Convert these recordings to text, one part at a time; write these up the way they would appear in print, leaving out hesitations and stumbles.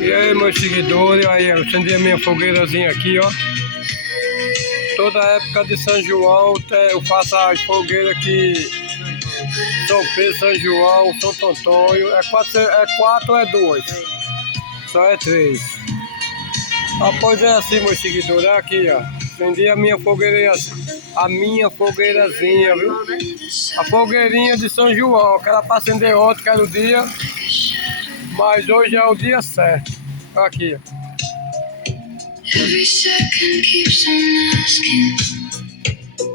E aí, meus seguidores, aí eu acendi a minha fogueirazinha aqui, ó. Toda época de São João eu faço as fogueiras aqui. São Pedro, São João, Santo Antônio. É quatro ou é duas? Só é três. Pois é assim, meus seguidores, é aqui, ó. Acendi a minha fogueirazinha, viu? A fogueirinha de São João, que era para acender ontem, que era o dia. Mas hoje é o dia certo. Aqui, ó.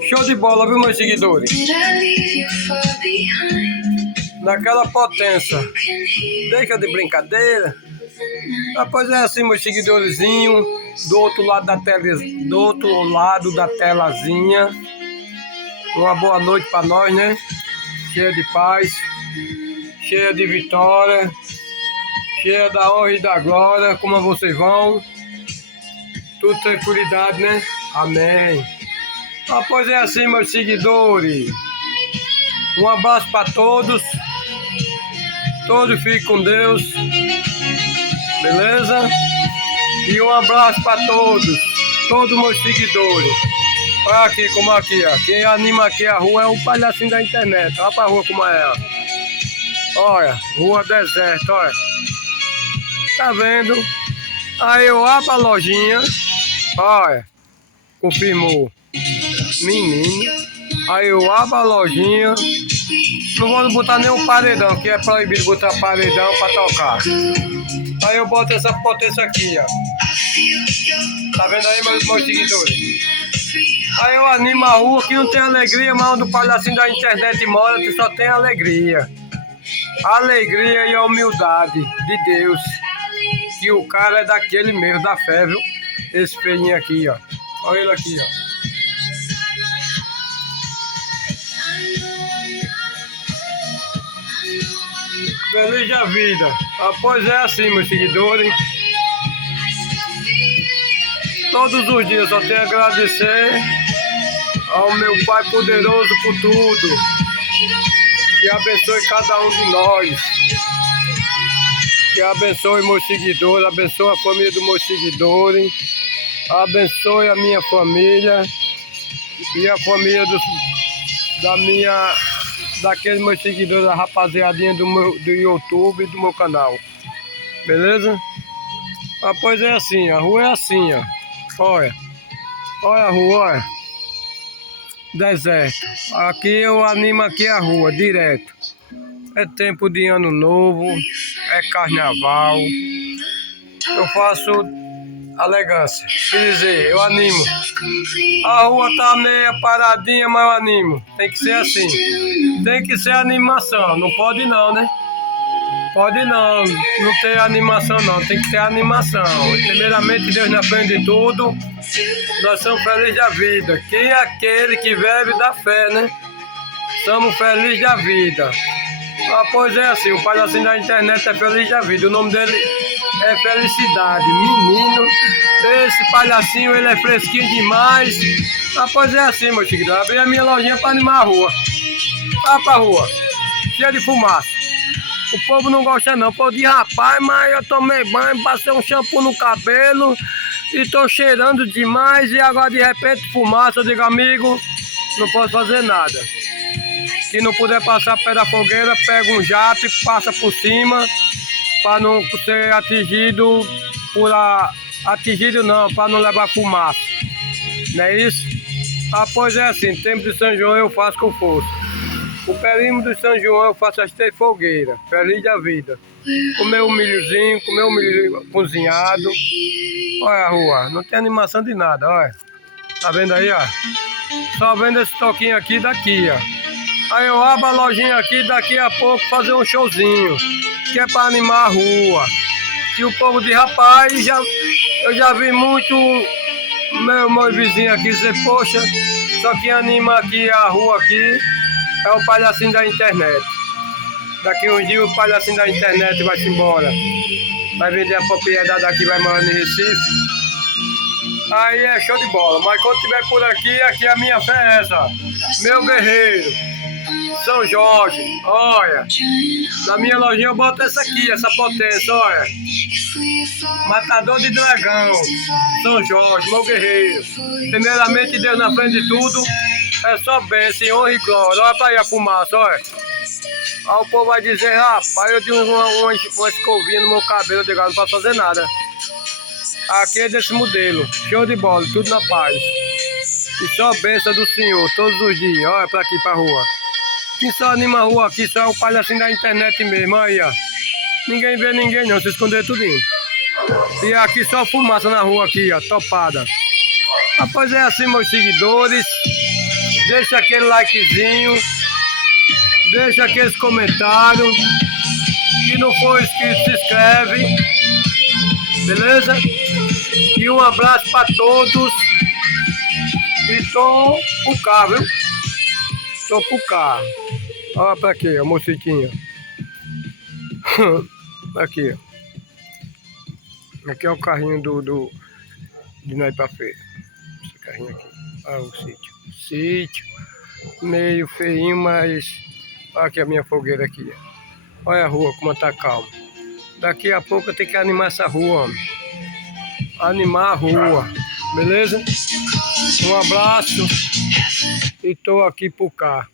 Show de bola, viu, meus seguidores? Naquela potência. Deixa de brincadeira. Pois é assim, meus seguidorzinhos. Do outro lado da telazinha. Uma boa noite para nós, né? Cheia de paz, cheia de vitória, cheia da honra e da glória. Como vocês vão? Tudo tranquilidade, né? Amém. Pois é assim, meus seguidores. Um abraço para todos. Todos fiquem com Deus. Beleza? E um abraço para todos meus seguidores. Olha aqui como aqui, ó. Quem anima aqui a rua é um palhacinho da internet. Olha pra rua como é, ó. Olha, rua deserta, olha. Tá vendo? Aí eu abro a lojinha. Olha, confirmou. Menino. Aí eu abro a lojinha. Não vou botar nenhum paredão, que é proibido botar paredão pra tocar. Aí eu boto essa potência aqui, ó. Tá vendo aí, meus seguidores? Aí eu animo a rua, que não tem alegria, mas onde o palhacinho da internet mora, que só tem alegria. Alegria e a humildade de Deus. Que o cara é daquele mesmo, da fé, viu? Esse feinho aqui, ó. Olha ele aqui, ó. Feliz da vida. Pois é assim, meus seguidores. Todos os dias só tenho a agradecer ao meu Pai poderoso por tudo. Que abençoe cada um de nós. Que abençoe meus seguidores, abençoe a família dos meus seguidores. Abençoe a minha família e a família daqueles meus seguidores, a rapaziadinha do YouTube e do meu canal. Beleza? Pois é assim, a rua é assim, ó. Olha a rua, olha. Deserto. Aqui eu animo aqui a rua, direto. É tempo de ano novo, é carnaval. Eu faço elegância. Quer dizer, eu animo. A rua tá meio paradinha, mas eu animo. Tem que ser assim. Tem que ser animação. Não pode não, né? Pode não ter animação não. Tem que ter animação. Primeiramente, Deus na frente de tudo. Nós somos felizes da vida. Quem é aquele que vive da fé, né? Somos felizes da vida. Pois é assim, o palhacinho da internet é feliz da vida. O nome dele é Felicidade. Menino, esse palhacinho, ele é fresquinho demais. Pois é assim, meu filho. Abri a minha lojinha para animar a rua. Vai pra rua, cheia de fumaça. O povo não gosta não. O povo diz, rapaz, mas eu tomei banho, passei um shampoo no cabelo e tô cheirando demais. E agora de repente fumaça. Eu digo, amigo, não posso fazer nada. Se não puder passar perto da fogueira, pega um jato e passa por cima para não ser atingido para não levar fumaça. Não é isso? Pois é assim, tempo de São João eu faço com força. O perímetro de São João eu faço as 3 fogueiras, feliz da vida. Comer um milhozinho, cozinhado. Olha a rua, não tem animação de nada, olha. Tá vendo aí, ó? Só vendo esse toquinho aqui daqui, ó. Aí eu abro a lojinha aqui, daqui a pouco fazer um showzinho, que é para animar a rua. E o povo diz, rapaz, eu já vi muito meu vizinho aqui dizer, poxa, só que anima aqui a rua aqui é o palhacinho da internet. Daqui uns dias o palhacinho da internet vai-se embora. Vai vender a propriedade aqui, vai morar em Recife. Aí é show de bola. Mas quando estiver por aqui, a minha fé é essa. Meu guerreiro. São Jorge, olha. Na minha lojinha eu boto essa aqui, essa potência, olha. Matador de dragão, São Jorge, meu guerreiro. Primeiramente, Deus na frente de tudo. É só bênção, honra e glória. Olha pra aí a fumaça, olha. Aí o povo vai dizer, rapaz, eu tenho uma escovinha no meu cabelo, eu digo, não posso fazer nada. Aqui é desse modelo, show de bola, tudo na paz. E só bênção do Senhor, todos os dias. Olha pra aqui, pra rua. Quem só anima a rua aqui, só é o palhacinho da internet mesmo, aí, ó. Ninguém vê ninguém não, se esconder tudinho. E aqui só fumaça na rua aqui, ó, topada. Após é assim, meus seguidores. Deixa aquele likezinho. Deixa aqueles comentários. Se não for inscrito, se inscreve. Beleza? E um abraço para todos. E tô pro cá, viu? Tô pro cá. Olha pra aqui, a mocequinha. Aqui, ó. Aqui é o carrinho de nós pra feira. Esse carrinho aqui. Olha o sítio. Sítio. Meio feinho, mas... Olha aqui a minha fogueira aqui. Olha a rua como tá calma. Daqui a pouco eu tenho que animar essa rua, homem. Animar a rua. Beleza? Um abraço. E tô aqui por cá.